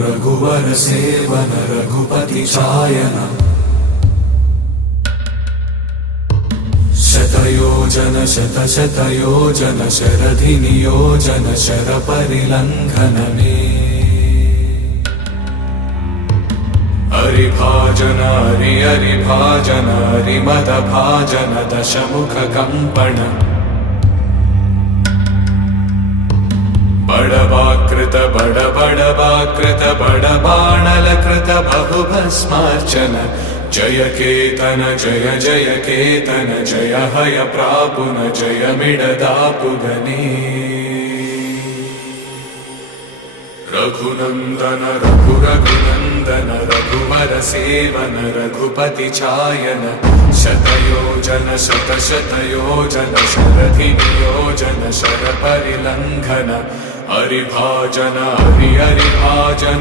रघुवर seven Raghupati चायन शतयोजन शतशतयोजन शरधि नियोजन sir परिलंघन में हरिभाजन हरिभाजन हरिमद भाजन दशमुख कंपन बड़वाकृत बड़वाकृत बड़बाणलकृत बहुभस्मार्चन जय केतन जय जय केतन जय हय प्रापुन जय मिडदापुगने रघुनंदन रघुनंदन रघुवर सेवन रघुपति चायन शतयोजन शतशतयोजन शरधि नियोजन शर परिलंघन हरिभाजन हरिभाजन